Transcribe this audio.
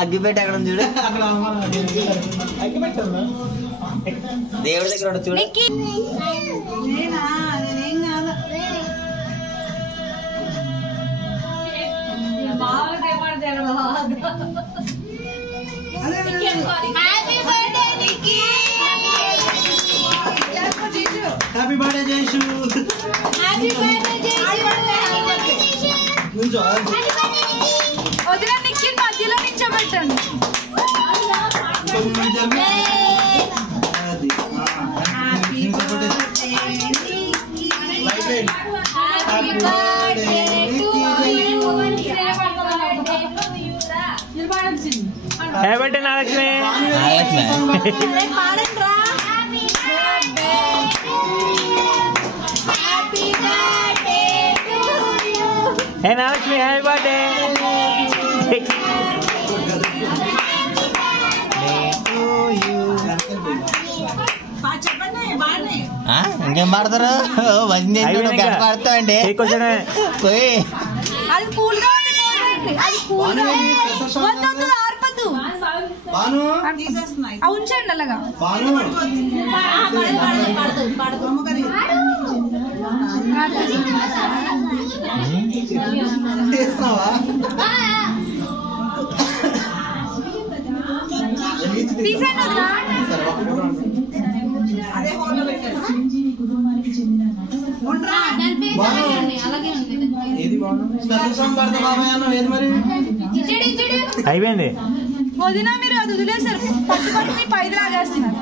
అగ్గిపెట్టి అక్కడ చూడు, దేవుడి దగ్గర చూడు. Happy birthday Jaishu. వదిన నిక్కి మధ్యలో నిల్చోబెట్టండి. Happy Nagalakshmi. Hey Nalakshmi, happy birthday! ఇంకేం పాడతారు? గంట పాడతామండి. అది కూల్గా ఉంచండి అలాగా. అయిపోయింది. వదిన మీరు అది వదిలేసారు, పట్టు పట్టుని పైది లాగేస్తున్నారు.